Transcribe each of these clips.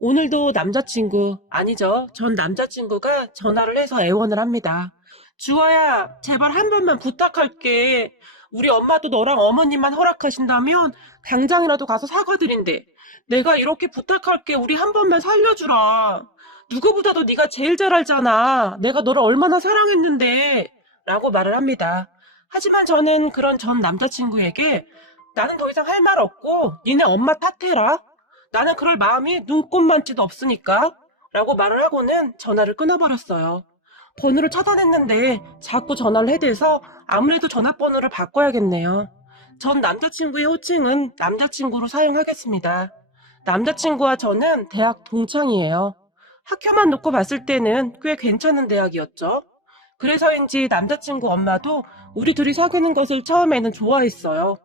오늘도 남자친구, 아니죠. 전 남자친구가 전화를 해서 애원을 합니다. 주아야, 제발 한 번만 부탁할게. 우리 엄마도 너랑 어머님만 허락하신다면 당장이라도 가서 사과드린대. 내가 이렇게 부탁할게. 우리 한 번만 살려주라. 누구보다도 네가 제일 잘 알잖아. 내가 너를 얼마나 사랑했는데. 라고 말을 합니다. 하지만 저는 그런 전 남자친구에게 나는 더 이상 할 말 없고 니네 엄마 탓해라. 나는 그럴 마음이 눈꼽만치도 없으니까 라고 말을 하고는 전화를 끊어버렸어요. 번호를 차단했는데 자꾸 전화를 해대서 아무래도 전화번호를 바꿔야겠네요. 전 남자친구의 호칭은 남자친구로 사용하겠습니다. 남자친구와 저는 대학 동창이에요. 학교만 놓고 봤을 때는 꽤 괜찮은 대학이었죠. 그래서인지 남자친구 엄마도 우리 둘이 사귀는 것을 처음에는 좋아했어요.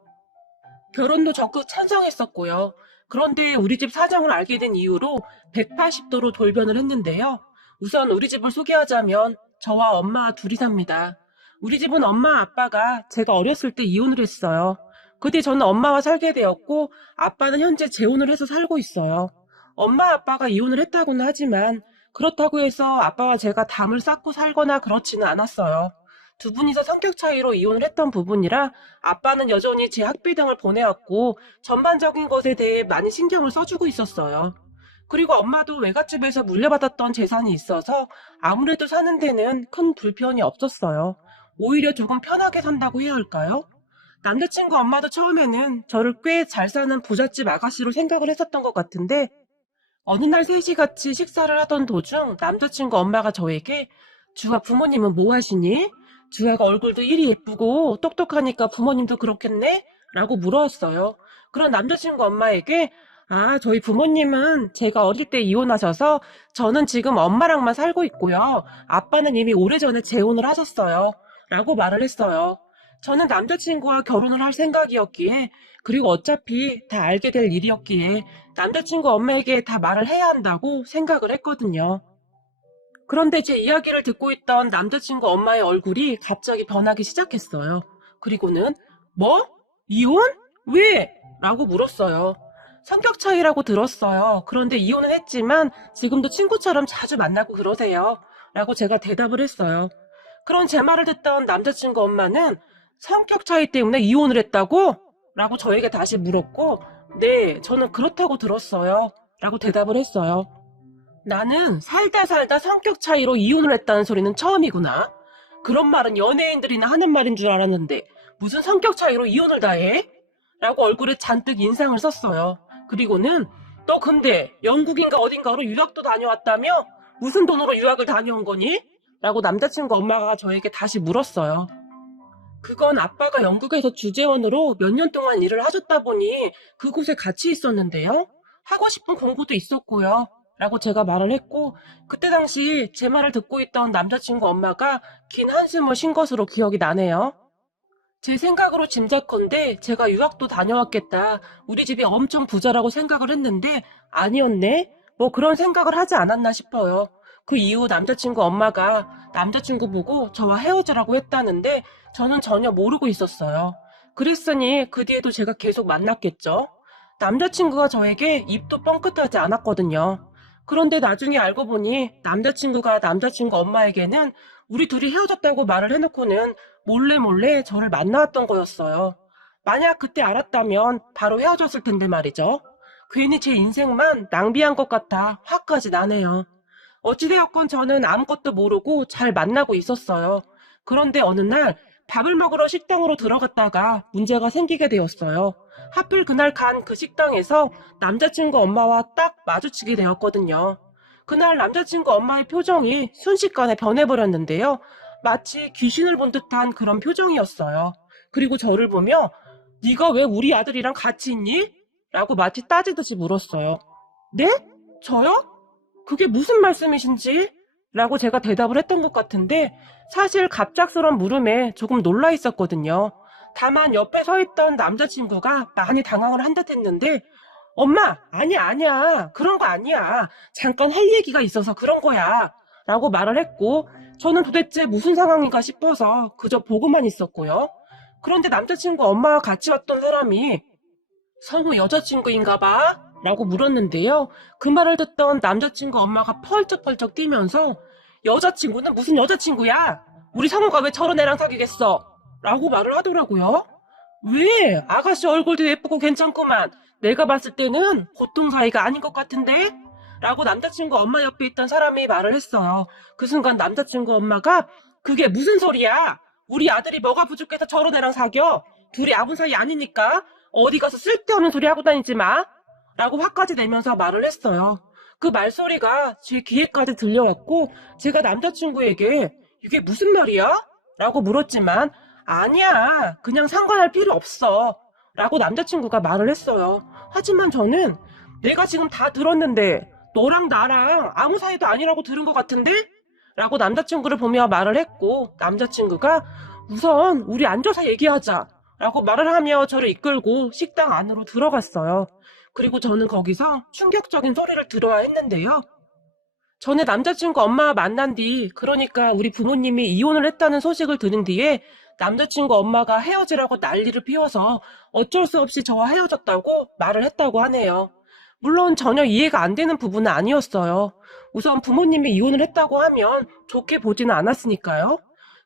결혼도 적극 찬성했었고요. 그런데 우리 집 사정을 알게 된 이후로 180도로 돌변을 했는데요. 우선 우리 집을 소개하자면 저와 엄마 둘이 삽니다. 우리 집은 엄마 아빠가 제가 어렸을 때 이혼을 했어요. 그 뒤 저는 엄마와 살게 되었고 아빠는 현재 재혼을 해서 살고 있어요. 엄마 아빠가 이혼을 했다고는 하지만 그렇다고 해서 아빠와 제가 담을 쌓고 살거나 그렇지는 않았어요. 두 분이서 성격 차이로 이혼을 했던 부분이라 아빠는 여전히 제 학비 등을 보내왔고 전반적인 것에 대해 많이 신경을 써주고 있었어요. 그리고 엄마도 외갓집에서 물려받았던 재산이 있어서 아무래도 사는 데는 큰 불편이 없었어요. 오히려 조금 편하게 산다고 해야 할까요? 남자친구 엄마도 처음에는 저를 꽤 잘 사는 부잣집 아가씨로 생각을 했었던 것 같은데 어느 날 셋이 같이 식사를 하던 도중 남자친구 엄마가 저에게 주아 부모님은 뭐 하시니? 주아가 얼굴도 이리 예쁘고 똑똑하니까 부모님도 그렇겠네? 라고 물어왔어요. 그런 남자친구 엄마에게 저희 부모님은 제가 어릴 때 이혼하셔서 저는 지금 엄마랑만 살고 있고요. 아빠는 이미 오래전에 재혼을 하셨어요. 라고 말을 했어요. 저는 남자친구와 결혼을 할 생각이었기에 그리고 어차피 다 알게 될 일이었기에 남자친구 엄마에게 다 말을 해야 한다고 생각을 했거든요. 그런데 제 이야기를 듣고 있던 남자친구 엄마의 얼굴이 갑자기 변하기 시작했어요. 그리고는 뭐? 이혼? 왜? 라고 물었어요. 성격 차이라고 들었어요. 그런데 이혼은 했지만 지금도 친구처럼 자주 만나고 그러세요. 라고 제가 대답을 했어요. 그런 제 말을 듣던 남자친구 엄마는 성격 차이 때문에 이혼을 했다고? 라고 저에게 다시 물었고, 네, 저는 그렇다고 들었어요. 라고 대답을 했어요. 나는 살다 살다 성격 차이로 이혼을 했다는 소리는 처음이구나. 그런 말은 연예인들이나 하는 말인 줄 알았는데 무슨 성격 차이로 이혼을 다 해? 라고 얼굴에 잔뜩 인상을 썼어요. 그리고는 너 근데 영국인가 어딘가로 유학도 다녀왔다며? 무슨 돈으로 유학을 다녀온 거니? 라고 남자친구 엄마가 저에게 다시 물었어요. 그건 아빠가 영국에서 주재원으로 몇 년 동안 일을 하셨다 보니 그곳에 같이 있었는데요. 하고 싶은 공부도 있었고요. 라고 제가 말을 했고 그때 당시 제 말을 듣고 있던 남자친구 엄마가 긴 한숨을 쉰 것으로 기억이 나네요. 제 생각으로 짐작컨대 제가 유학도 다녀왔겠다. 우리 집이 엄청 부자라고 생각을 했는데 아니었네? 뭐 그런 생각을 하지 않았나 싶어요. 그 이후 남자친구 엄마가 남자친구 보고 저와 헤어지라고 했다는데 저는 전혀 모르고 있었어요. 그랬으니 그 뒤에도 제가 계속 만났겠죠. 남자친구가 저에게 입도 뻥끗하지 않았거든요. 그런데 나중에 알고 보니 남자친구가 남자친구 엄마에게는 우리 둘이 헤어졌다고 말을 해놓고는 몰래 몰래 저를 만나왔던 거였어요. 만약 그때 알았다면 바로 헤어졌을 텐데 말이죠. 괜히 제 인생만 낭비한 것 같아 화까지 나네요. 어찌되었건 저는 아무것도 모르고 잘 만나고 있었어요. 그런데 어느 날 밥을 먹으러 식당으로 들어갔다가 문제가 생기게 되었어요. 하필 그날 간 그 식당에서 남자친구 엄마와 딱 마주치게 되었거든요. 그날 남자친구 엄마의 표정이 순식간에 변해버렸는데요. 마치 귀신을 본 듯한 그런 표정이었어요. 그리고 저를 보며 네가 왜 우리 아들이랑 같이 있니? 라고 마치 따지듯이 물었어요. 네? 저요? 그게 무슨 말씀이신지? 라고 제가 대답을 했던 것 같은데 사실 갑작스런 물음에 조금 놀라 있었거든요. 다만 옆에 서 있던 남자친구가 많이 당황을 한 듯 했는데 엄마, 아니야, 아니야. 그런 거 아니야. 잠깐 할 얘기가 있어서 그런 거야. 라고 말을 했고 저는 도대체 무슨 상황인가 싶어서 그저 보고만 있었고요. 그런데 남자친구 엄마와 같이 왔던 사람이 성우 여자친구인가 봐? 라고 물었는데요. 그 말을 듣던 남자친구 엄마가 펄쩍펄쩍 뛰면서 여자친구는 무슨 여자친구야? 우리 성우가 왜 저런 애랑 사귀겠어? 라고 말을 하더라고요. 왜? 아가씨 얼굴도 예쁘고 괜찮구만. 내가 봤을 때는 보통 사이가 아닌 것 같은데? 라고 남자친구 엄마 옆에 있던 사람이 말을 했어요. 그 순간 남자친구 엄마가 그게 무슨 소리야? 우리 아들이 뭐가 부족해서 저런 애랑 사겨? 둘이 아군 사이 아니니까 어디 가서 쓸데없는 소리 하고 다니지 마. 라고 화까지 내면서 말을 했어요. 그 말소리가 제 귀에까지 들려왔고 제가 남자친구에게 이게 무슨 말이야? 라고 물었지만 아니야. 그냥 상관할 필요 없어. 라고 남자친구가 말을 했어요. 하지만 저는 내가 지금 다 들었는데 너랑 나랑 아무 사이도 아니라고 들은 것 같은데? 라고 남자친구를 보며 말을 했고 남자친구가 우선 우리 앉아서 얘기하자. 라고 말을 하며 저를 이끌고 식당 안으로 들어갔어요. 그리고 저는 거기서 충격적인 소리를 들어야 했는데요. 전에 남자친구 엄마와 만난 뒤, 그러니까 우리 부모님이 이혼을 했다는 소식을 들은 뒤에 남자친구 엄마가 헤어지라고 난리를 피워서 어쩔 수 없이 저와 헤어졌다고 말을 했다고 하네요. 물론 전혀 이해가 안 되는 부분은 아니었어요. 우선 부모님이 이혼을 했다고 하면 좋게 보지는 않았으니까요.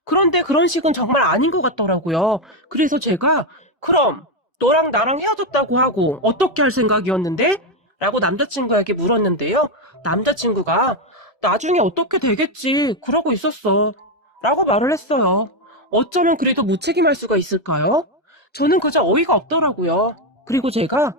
그런데 그런 식은 정말 아닌 것 같더라고요. 그래서 제가 그럼 너랑 나랑 헤어졌다고 하고 어떻게 할 생각이었는데? 라고 남자친구에게 물었는데요. 남자친구가 나중에 어떻게 되겠지 그러고 있었어 라고 말을 했어요. 어쩌면 그래도 무책임할 수가 있을까요? 저는 그저 어이가 없더라고요. 그리고 제가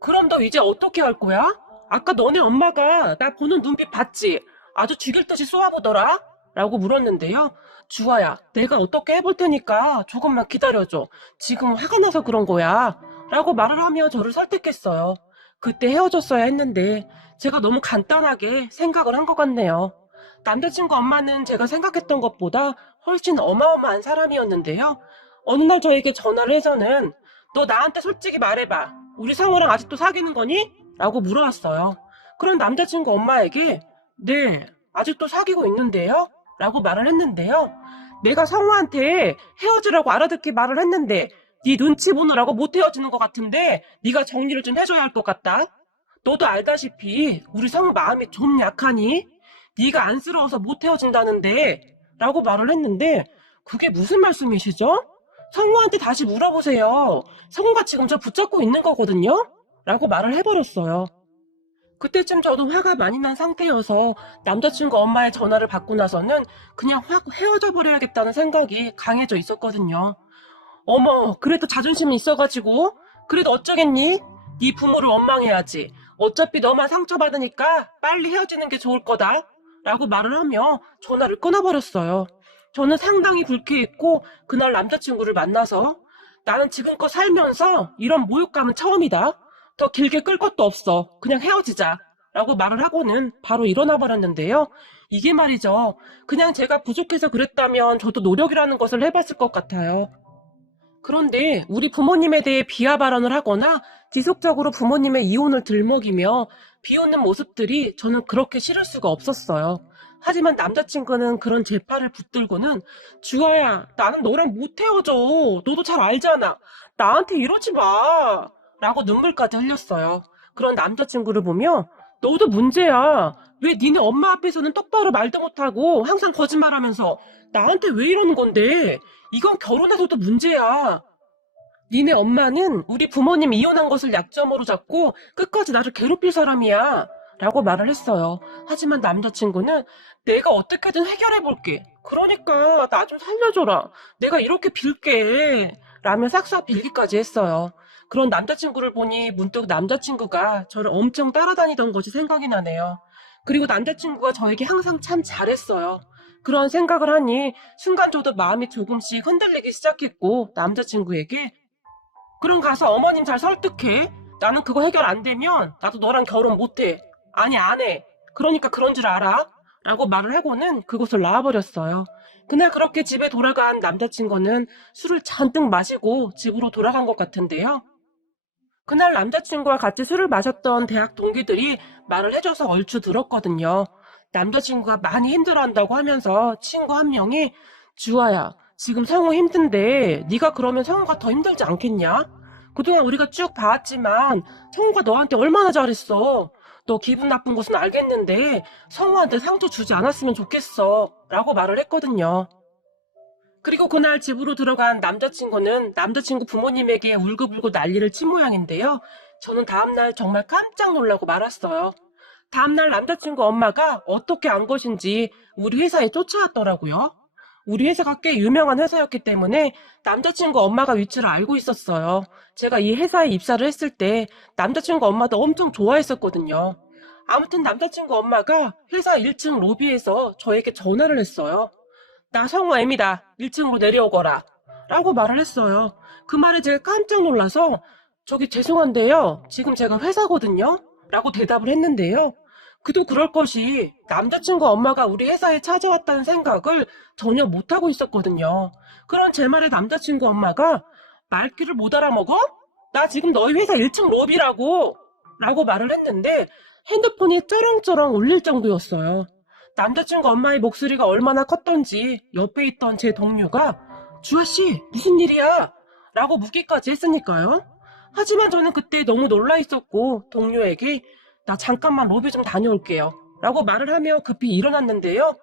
그럼 너 이제 어떻게 할 거야? 아까 너네 엄마가 나 보는 눈빛 봤지? 아주 죽일 듯이 쏘아보더라? 라고 물었는데요. 주아야, 내가 어떻게 해볼 테니까 조금만 기다려줘. 지금 화가 나서 그런 거야. 라고 말을 하며 저를 설득했어요. 그때 헤어졌어야 했는데 제가 너무 간단하게 생각을 한 것 같네요. 남자친구 엄마는 제가 생각했던 것보다 훨씬 어마어마한 사람이었는데요. 어느 날 저에게 전화를 해서는 너 나한테 솔직히 말해봐. 우리 성우랑 아직도 사귀는 거니? 라고 물어왔어요. 그런 남자친구 엄마에게 네, 아직도 사귀고 있는데요? 라고 말을 했는데요. 내가 성우한테 헤어지라고 알아듣게 말을 했는데 네 눈치 보느라고 못 헤어지는 것 같은데 네가 정리를 좀 해줘야 할 것 같다. 너도 알다시피 우리 성우 마음이 좀 약하니? 네가 안쓰러워서 못 헤어진다는데 라고 말을 했는데 그게 무슨 말씀이시죠? 성우한테 다시 물어보세요. 성우가 지금 저 붙잡고 있는 거거든요? 라고 말을 해버렸어요. 그때쯤 저도 화가 많이 난 상태여서 남자친구 엄마의 전화를 받고 나서는 그냥 확 헤어져 버려야겠다는 생각이 강해져 있었거든요. 어머, 그래도 자존심이 있어가지고 그래도 어쩌겠니? 네 부모를 원망해야지. 어차피 너만 상처받으니까 빨리 헤어지는 게 좋을 거다. 라고 말을 하며 전화를 끊어버렸어요. 저는 상당히 불쾌했고 그날 남자친구를 만나서 나는 지금껏 살면서 이런 모욕감은 처음이다. 더 길게 끌 것도 없어. 그냥 헤어지자. 라고 말을 하고는 바로 일어나 버렸는데요. 이게 말이죠. 그냥 제가 부족해서 그랬다면 저도 노력이라는 것을 해봤을 것 같아요. 그런데 우리 부모님에 대해 비하 발언을 하거나 지속적으로 부모님의 이혼을 들먹이며 비웃는 모습들이 저는 그렇게 싫을 수가 없었어요. 하지만 남자친구는 그런 제 팔을 붙들고는 주아야, 나는 너랑 못 헤어져. 너도 잘 알잖아. 나한테 이러지 마. 라고 눈물까지 흘렸어요. 그런 남자친구를 보며 너도 문제야. 왜 니네 엄마 앞에서는 똑바로 말도 못하고 항상 거짓말하면서 나한테 왜 이러는 건데? 이건 결혼해서도 문제야. 니네 엄마는 우리 부모님 이혼한 것을 약점으로 잡고 끝까지 나를 괴롭힐 사람이야. 라고 말을 했어요. 하지만 남자친구는 내가 어떻게든 해결해볼게. 그러니까 나 좀 살려줘라. 내가 이렇게 빌게. 라며 싹싹 빌기까지 했어요. 그런 남자친구를 보니 문득 남자친구가 저를 엄청 따라다니던 것이 생각이 나네요. 그리고 남자친구가 저에게 항상 참 잘했어요. 그런 생각을 하니 순간 저도 마음이 조금씩 흔들리기 시작했고 남자친구에게 그럼 가서 어머님 잘 설득해. 나는 그거 해결 안 되면 나도 너랑 결혼 못해. 아니 안 해. 그러니까 그런 줄 알아. 라고 말을 하고는 그곳을 나와버렸어요. 그날 그렇게 집에 돌아간 남자친구는 술을 잔뜩 마시고 집으로 돌아간 것 같은데요. 그날 남자친구와 같이 술을 마셨던 대학 동기들이 말을 해줘서 얼추 들었거든요. 남자친구가 많이 힘들어한다고 하면서 친구 한 명이 주아야, 지금 성우 힘든데 네가 그러면 성우가 더 힘들지 않겠냐? 그동안 우리가 쭉 봐왔지만 성우가 너한테 얼마나 잘했어. 너 기분 나쁜 것은 알겠는데 성우한테 상처 주지 않았으면 좋겠어. 라고 말을 했거든요. 그리고 그날 집으로 들어간 남자친구는 남자친구 부모님에게 울고불고 난리를 친 모양인데요. 저는 다음날 정말 깜짝 놀라고 말았어요. 다음날 남자친구 엄마가 어떻게 안 것인지 우리 회사에 쫓아왔더라고요. 우리 회사가 꽤 유명한 회사였기 때문에 남자친구 엄마가 위치를 알고 있었어요. 제가 이 회사에 입사를 했을 때 남자친구 엄마도 엄청 좋아했었거든요. 아무튼 남자친구 엄마가 회사 1층 로비에서 저에게 전화를 했어요. 나 성우 M이다. 1층으로 내려오거라. 라고 말을 했어요. 그 말에 제가 깜짝 놀라서 저기 죄송한데요. 지금 제가 회사거든요. 라고 대답을 했는데요. 그도 그럴 것이 남자친구 엄마가 우리 회사에 찾아왔다는 생각을 전혀 못하고 있었거든요. 그런 제 말에 남자친구 엄마가 말귀를 못 알아먹어? 나 지금 너희 회사 1층 로비라고! 라고 말을 했는데 핸드폰이 쩌렁쩌렁 울릴 정도였어요. 남자친구 엄마의 목소리가 얼마나 컸던지 옆에 있던 제 동료가 주아씨 무슨 일이야? 라고 묻기까지 했으니까요. 하지만 저는 그때 너무 놀라 있었고 동료에게 나 잠깐만 로비 좀 다녀올게요. 라고 말을 하며 급히 일어났는데요.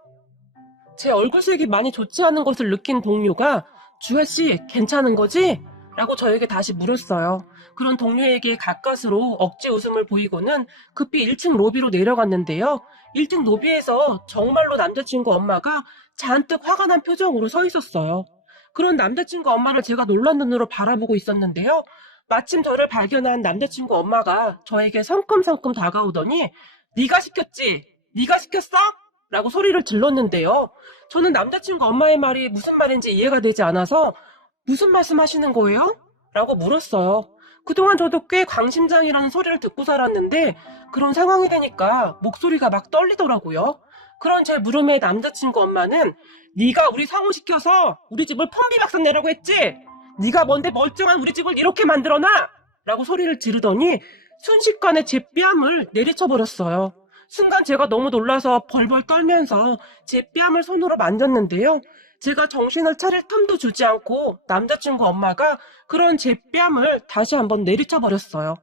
제 얼굴색이 많이 좋지 않은 것을 느낀 동료가 주아씨 괜찮은 거지? 라고 저에게 다시 물었어요. 그런 동료에게 가까스로 억지 웃음을 보이고는 급히 1층 로비로 내려갔는데요. 1층 로비에서 정말로 남자친구 엄마가 잔뜩 화가 난 표정으로 서 있었어요. 그런 남자친구 엄마를 제가 놀란 눈으로 바라보고 있었는데요. 마침 저를 발견한 남자친구 엄마가 저에게 성큼성큼 다가오더니 네가 시켰지? 네가 시켰어? 라고 소리를 질렀는데요. 저는 남자친구 엄마의 말이 무슨 말인지 이해가 되지 않아서 무슨 말씀하시는 거예요? 라고 물었어요. 그동안 저도 꽤 광심장이라는 소리를 듣고 살았는데 그런 상황이 되니까 목소리가 막 떨리더라고요. 그런 제 물음에 남자친구 엄마는 네가 우리 성우 시켜서 우리 집을 폰비박산 내라고 했지? 네가 뭔데 멀쩡한 우리 집을 이렇게 만들어놔? 라고 소리를 지르더니 순식간에 제 뺨을 내리쳐버렸어요. 순간 제가 너무 놀라서 벌벌 떨면서 제 뺨을 손으로 만졌는데요. 제가 정신을 차릴 틈도 주지 않고 남자친구 엄마가 그런 제 뺨을 다시 한번 내리쳐버렸어요.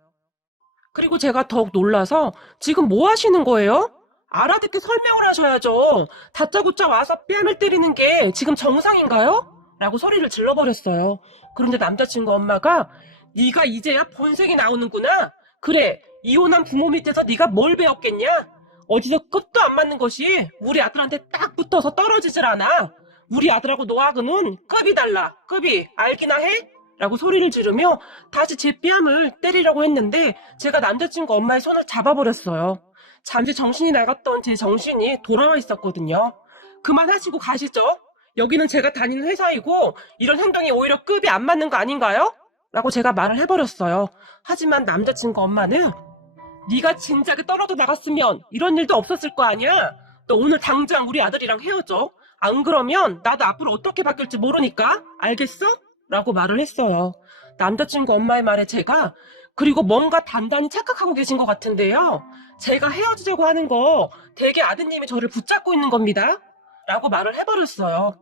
그리고 제가 더욱 놀라서 지금 뭐 하시는 거예요? 알아듣게 설명을 하셔야죠. 다짜고짜 와서 뺨을 때리는 게 지금 정상인가요? 라고 소리를 질러버렸어요. 그런데 남자친구 엄마가 네가 이제야 본색이 나오는구나. 그래, 이혼한 부모 밑에서 네가 뭘 배웠겠냐? 어디서 끝도 안 맞는 것이 우리 아들한테 딱 붙어서 떨어지질 않아. 우리 아들하고 너하고는 급이 달라. 급이 알기나 해? 라고 소리를 지르며 다시 제 뺨을 때리려고 했는데 제가 남자친구 엄마의 손을 잡아버렸어요. 잠시 정신이 나갔던 제 정신이 돌아와 있었거든요. 그만하시고 가시죠. 여기는 제가 다니는 회사이고 이런 행동이 오히려 급이 안 맞는 거 아닌가요? 라고 제가 말을 해버렸어요. 하지만 남자친구 엄마는 네가 진작에 떨어져 나갔으면 이런 일도 없었을 거 아니야? 너 오늘 당장 우리 아들이랑 헤어져. 안 그러면 나도 앞으로 어떻게 바뀔지 모르니까 알겠어? 라고 말을 했어요. 남자친구 엄마의 말에 제가 그리고 뭔가 단단히 착각하고 계신 것 같은데요. 제가 헤어지자고 하는 거 되게 아드님이 저를 붙잡고 있는 겁니다. 라고 말을 해버렸어요.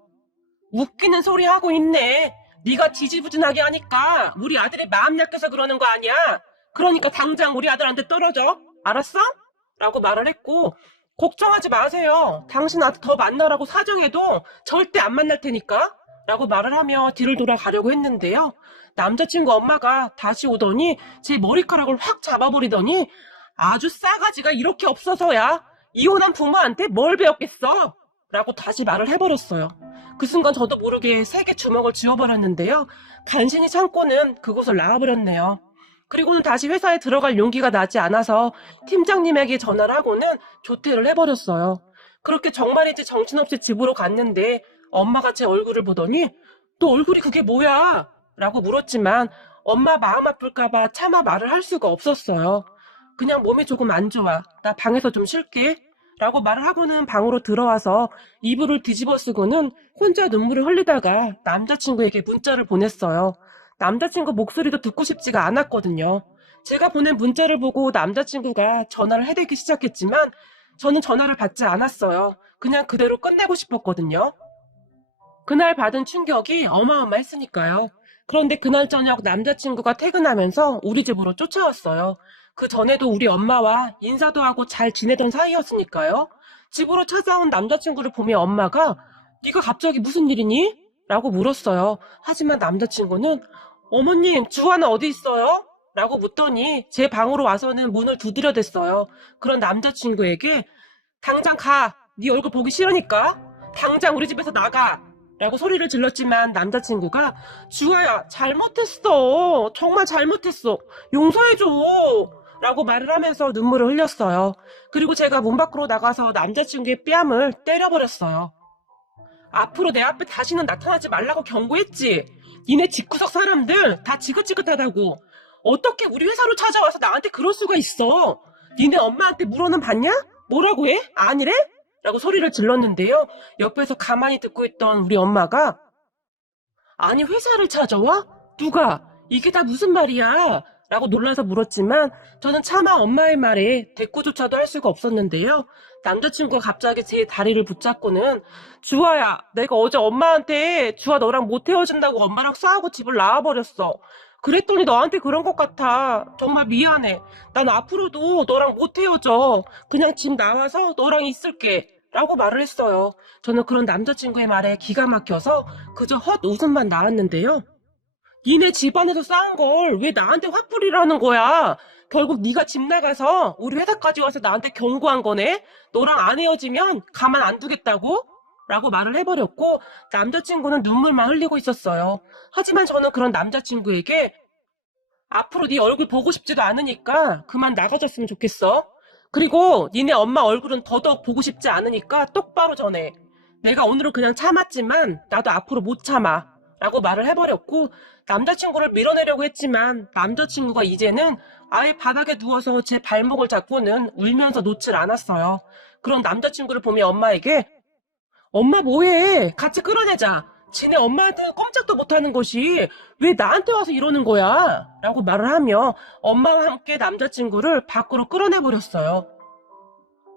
웃기는 소리 하고 있네. 네가 지지부진하게 하니까 우리 아들이 마음 약해서 그러는 거 아니야. 그러니까 당장 우리 아들한테 떨어져. 알았어? 라고 말을 했고 걱정하지 마세요. 당신 아들 더 만나라고 사정해도 절대 안 만날 테니까. 라고 말을 하며 뒤를 돌아가려고 했는데요. 남자친구 엄마가 다시 오더니 제 머리카락을 확 잡아버리더니 아주 싸가지가 이렇게 없어서야 이혼한 부모한테 뭘 배웠겠어? 라고 다시 말을 해버렸어요. 그 순간 저도 모르게 세게 주먹을 쥐어버렸는데요. 간신히 참고는 그곳을 나와버렸네요. 그리고는 다시 회사에 들어갈 용기가 나지 않아서 팀장님에게 전화를 하고는 조퇴를 해버렸어요. 그렇게 정말인지 정신없이 집으로 갔는데 엄마가 제 얼굴을 보더니 너 얼굴이 그게 뭐야? 라고 물었지만 엄마 마음 아플까봐 차마 말을 할 수가 없었어요. 그냥 몸이 조금 안 좋아. 나 방에서 좀 쉴게. 라고 말을 하고는 방으로 들어와서 이불을 뒤집어 쓰고는 혼자 눈물을 흘리다가 남자친구에게 문자를 보냈어요. 남자친구 목소리도 듣고 싶지가 않았거든요. 제가 보낸 문자를 보고 남자친구가 전화를 해대기 시작했지만 저는 전화를 받지 않았어요. 그냥 그대로 끝내고 싶었거든요. 그날 받은 충격이 어마어마했으니까요. 그런데 그날 저녁 남자친구가 퇴근하면서 우리 집으로 쫓아왔어요. 그 전에도 우리 엄마와 인사도 하고 잘 지내던 사이였으니까요. 집으로 찾아온 남자친구를 보며 엄마가 네가 갑자기 무슨 일이니? 라고 물었어요. 하지만 남자친구는 어머님, 주아는 어디 있어요? 라고 묻더니 제 방으로 와서는 문을 두드려댔어요. 그런 남자친구에게 당장 가! 네 얼굴 보기 싫으니까 당장 우리 집에서 나가! 라고 소리를 질렀지만 남자친구가 주아야, 잘못했어. 정말 잘못했어. 용서해줘. 라고 말을 하면서 눈물을 흘렸어요. 그리고 제가 문 밖으로 나가서 남자친구의 뺨을 때려버렸어요. 앞으로 내 앞에 다시는 나타나지 말라고 경고했지. 니네 집구석 사람들 다 지긋지긋하다고. 어떻게 우리 회사로 찾아와서 나한테 그럴 수가 있어. 니네 엄마한테 물어는 봤냐? 뭐라고 해? 아니래? 라고 소리를 질렀는데요. 옆에서 가만히 듣고 있던 우리 엄마가 아니 회사를 찾아와? 누가? 이게 다 무슨 말이야? 라고 놀라서 물었지만 저는 차마 엄마의 말에 대꾸조차도 할 수가 없었는데요. 남자친구가 갑자기 제 다리를 붙잡고는 주아야, 내가 어제 엄마한테 주아 너랑 못 헤어진다고 엄마랑 싸우고 집을 나와버렸어. 그랬더니 너한테 그런 것 같아. 정말 미안해. 난 앞으로도 너랑 못 헤어져. 그냥 집 나와서 너랑 있을게. 라고 말을 했어요. 저는 그런 남자친구의 말에 기가 막혀서 그저 헛 웃음만 나왔는데요. 니네 집안에서 싸운 걸 왜 나한테 화풀이를 는 거야? 결국 네가 집 나가서 우리 회사까지 와서 나한테 경고한 거네? 너랑 안 헤어지면 가만 안 두겠다고? 라고 말을 해버렸고 남자친구는 눈물만 흘리고 있었어요. 하지만 저는 그런 남자친구에게 앞으로 네 얼굴 보고 싶지도 않으니까 그만 나가줬으면 좋겠어. 그리고 니네 엄마 얼굴은 더더욱 보고 싶지 않으니까 똑바로 전해. 내가 오늘은 그냥 참았지만 나도 앞으로 못 참아. 라고 말을 해버렸고 남자친구를 밀어내려고 했지만 남자친구가 이제는 아예 바닥에 누워서 제 발목을 잡고는 울면서 놓질 않았어요. 그런 남자친구를 보며 엄마에게 엄마 뭐해? 같이 끌어내자. 지네 엄마한테는 꼼짝도 못하는 것이 왜 나한테 와서 이러는 거야? 라고 말을 하며 엄마와 함께 남자친구를 밖으로 끌어내버렸어요.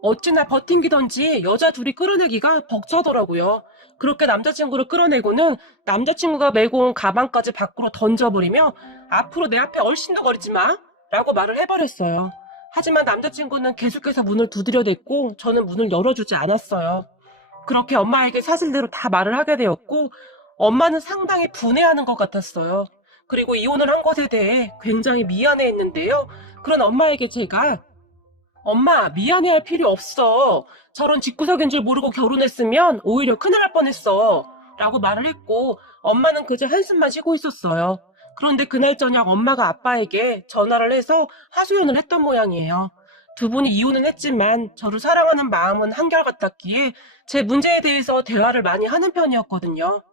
어찌나 버팅기던지 여자 둘이 끌어내기가 벅차더라고요. 그렇게 남자친구를 끌어내고는 남자친구가 메고 온 가방까지 밖으로 던져버리며 앞으로 내 앞에 얼씬도 거리지 마! 라고 말을 해버렸어요. 하지만 남자친구는 계속해서 문을 두드려댔고 저는 문을 열어주지 않았어요. 그렇게 엄마에게 사실대로 다 말을 하게 되었고 엄마는 상당히 분해하는 것 같았어요. 그리고 이혼을 한 것에 대해 굉장히 미안해했는데요. 그런 엄마에게 제가 엄마 미안해할 필요 없어. 저런 집구석인 줄 모르고 결혼했으면 오히려 큰일 날 뻔했어. 라고 말을 했고 엄마는 그저 한숨만 쉬고 있었어요. 그런데 그날 저녁 엄마가 아빠에게 전화를 해서 하소연을 했던 모양이에요. 두 분이 이혼은 했지만 저를 사랑하는 마음은 한결같았기에 제 문제에 대해서 대화를 많이 하는 편이었거든요.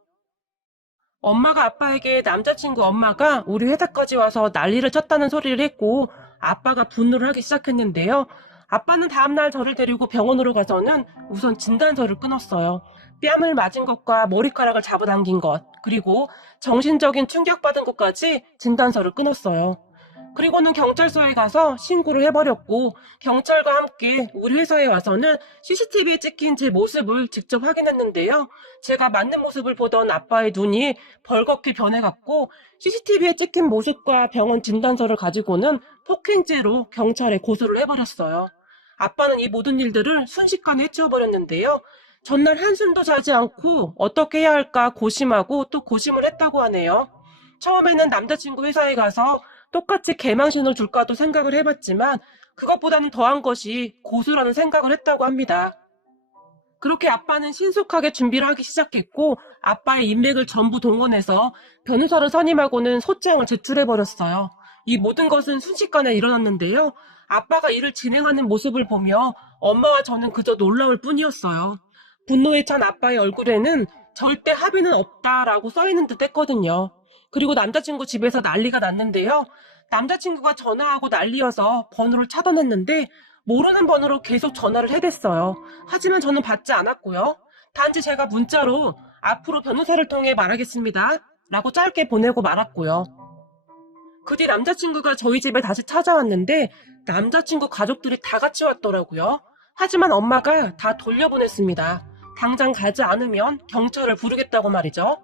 엄마가 아빠에게 남자친구 엄마가 우리 회사까지 와서 난리를 쳤다는 소리를 했고 아빠가 분노를 하기 시작했는데요. 아빠는 다음날 저를 데리고 병원으로 가서는 우선 진단서를 끊었어요. 뺨을 맞은 것과 머리카락을 잡아당긴 것, 그리고 정신적인 충격받은 것까지 진단서를 끊었어요. 그리고는 경찰서에 가서 신고를 해버렸고 경찰과 함께 우리 회사에 와서는 CCTV에 찍힌 제 모습을 직접 확인했는데요. 제가 맞는 모습을 보던 아빠의 눈이 벌겋게 변해갔고 CCTV에 찍힌 모습과 병원 진단서를 가지고는 폭행죄로 경찰에 고소를 해버렸어요. 아빠는 이 모든 일들을 순식간에 해치워버렸는데요. 전날 한숨도 자지 않고 어떻게 해야 할까 고심하고 또 고심을 했다고 하네요. 처음에는 남자친구 회사에 가서 똑같이 개망신을 줄까도 생각을 해봤지만 그것보다는 더한 것이 고소라는 생각을 했다고 합니다. 그렇게 아빠는 신속하게 준비를 하기 시작했고 아빠의 인맥을 전부 동원해서 변호사를 선임하고는 소장을 제출해버렸어요. 이 모든 것은 순식간에 일어났는데요. 아빠가 일을 진행하는 모습을 보며 엄마와 저는 그저 놀라울 뿐이었어요. 분노에 찬 아빠의 얼굴에는 절대 합의는 없다라고 써있는 듯 했거든요. 그리고 남자친구 집에서 난리가 났는데요. 남자친구가 전화하고 난리여서 번호를 차단했는데 모르는 번호로 계속 전화를 해댔어요. 하지만 저는 받지 않았고요. 단지 제가 문자로 앞으로 변호사를 통해 말하겠습니다. 라고 짧게 보내고 말았고요. 그 뒤 남자친구가 저희 집에 다시 찾아왔는데 남자친구 가족들이 다 같이 왔더라고요. 하지만 엄마가 다 돌려보냈습니다. 당장 가지 않으면 경찰을 부르겠다고 말이죠.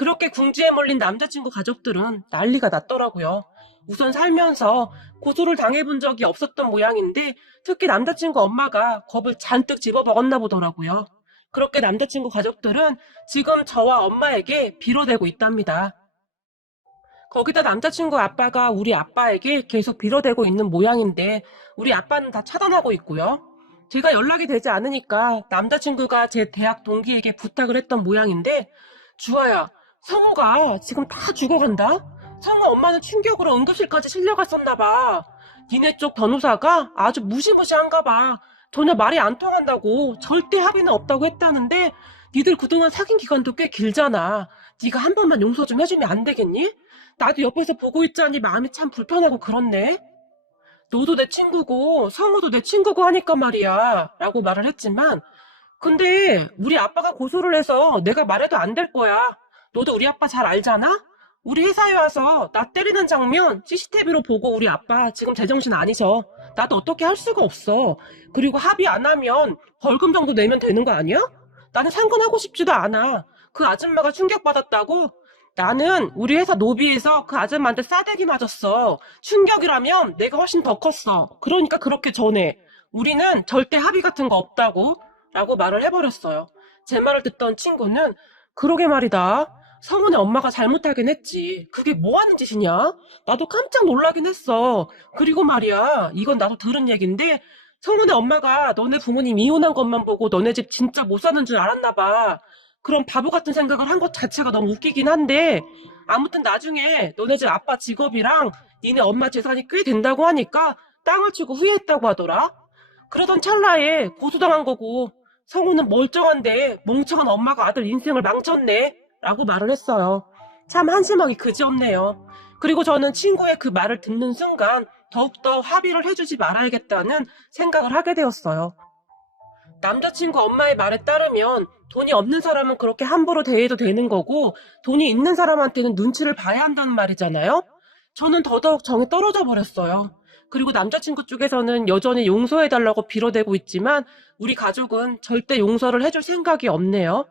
그렇게 궁지에 몰린 남자친구 가족들은 난리가 났더라고요. 우선 살면서 고소를 당해본 적이 없었던 모양인데 특히 남자친구 엄마가 겁을 잔뜩 집어먹었나 보더라고요. 그렇게 남자친구 가족들은 지금 저와 엄마에게 빌어대고 있답니다. 거기다 남자친구 아빠가 우리 아빠에게 계속 빌어대고 있는 모양인데 우리 아빠는 다 차단하고 있고요. 제가 연락이 되지 않으니까 남자친구가 제 대학 동기에게 부탁을 했던 모양인데 주아야, 성우가 지금 다 죽어간다? 성우 엄마는 충격으로 응급실까지 실려갔었나 봐. 니네 쪽 변호사가 아주 무시무시한가 봐. 전혀 말이 안 통한다고 절대 합의는 없다고 했다는데 니들 그동안 사귄 기간도 꽤 길잖아. 네가 한 번만 용서 좀 해주면 안 되겠니? 나도 옆에서 보고 있자니 마음이 참 불편하고 그렇네. 너도 내 친구고 성우도 내 친구고 하니까 말이야 라고 말을 했지만 근데 우리 아빠가 고소를 해서 내가 말해도 안 될 거야. 너도 우리 아빠 잘 알잖아? 우리 회사에 와서 나 때리는 장면 CCTV로 보고 우리 아빠 지금 제정신 아니셔. 나도 어떻게 할 수가 없어. 그리고 합의 안 하면 벌금 정도 내면 되는 거 아니야? 나는 상관하고 싶지도 않아. 그 아줌마가 충격받았다고? 나는 우리 회사 로비에서 그 아줌마한테 싸대기 맞았어. 충격이라면 내가 훨씬 더 컸어. 그러니까 그렇게 전해. 우리는 절대 합의 같은 거 없다고. 라고 말을 해버렸어요. 제 말을 듣던 친구는 그러게 말이다. 성훈의 엄마가 잘못하긴 했지. 그게 뭐 하는 짓이냐? 나도 깜짝 놀라긴 했어. 그리고 말이야, 이건 나도 들은 얘긴데 성훈의 엄마가 너네 부모님 이혼한 것만 보고 너네 집 진짜 못 사는 줄 알았나 봐. 그런 바보 같은 생각을 한 것 자체가 너무 웃기긴 한데 아무튼 나중에 너네 집 아빠 직업이랑 니네 엄마 재산이 꽤 된다고 하니까 땅을 치고 후회했다고 하더라. 그러던 찰나에 고소당한 거고 성우는 멀쩡한데 멍청한 엄마가 아들 인생을 망쳤네 라고 말을 했어요. 참 한심하기 그지없네요. 그리고 저는 친구의 그 말을 듣는 순간 더욱더 합의를 해주지 말아야겠다는 생각을 하게 되었어요. 남자친구 엄마의 말에 따르면 돈이 없는 사람은 그렇게 함부로 대해도 되는 거고 돈이 있는 사람한테는 눈치를 봐야 한다는 말이잖아요. 저는 더더욱 정이 떨어져 버렸어요. 그리고 남자친구 쪽에서는 여전히 용서해달라고 빌어대고 있지만 우리 가족은 절대 용서를 해줄 생각이 없네요.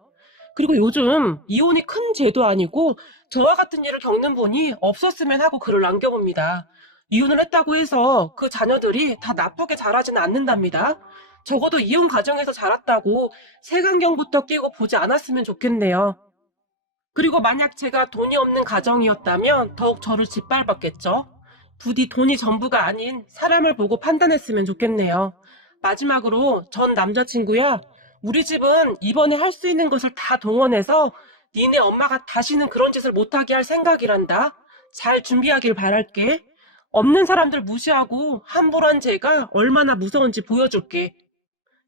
그리고 요즘 이혼이 큰 죄도 아니고 저와 같은 일을 겪는 분이 없었으면 하고 글을 남겨봅니다. 이혼을 했다고 해서 그 자녀들이 다 나쁘게 자라지는 않는답니다. 적어도 이혼 가정에서 자랐다고 색안경부터 끼고 보지 않았으면 좋겠네요. 그리고 만약 제가 돈이 없는 가정이었다면 더욱 저를 짓밟았겠죠. 부디 돈이 전부가 아닌 사람을 보고 판단했으면 좋겠네요. 마지막으로 전 남자친구야, 우리 집은 이번에 할 수 있는 것을 다 동원해서 니네 엄마가 다시는 그런 짓을 못하게 할 생각이란다. 잘 준비하길 바랄게. 없는 사람들 무시하고 함부로 한 죄가 얼마나 무서운지 보여줄게.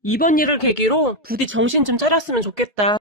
이번 일을 계기로 부디 정신 좀 차렸으면 좋겠다.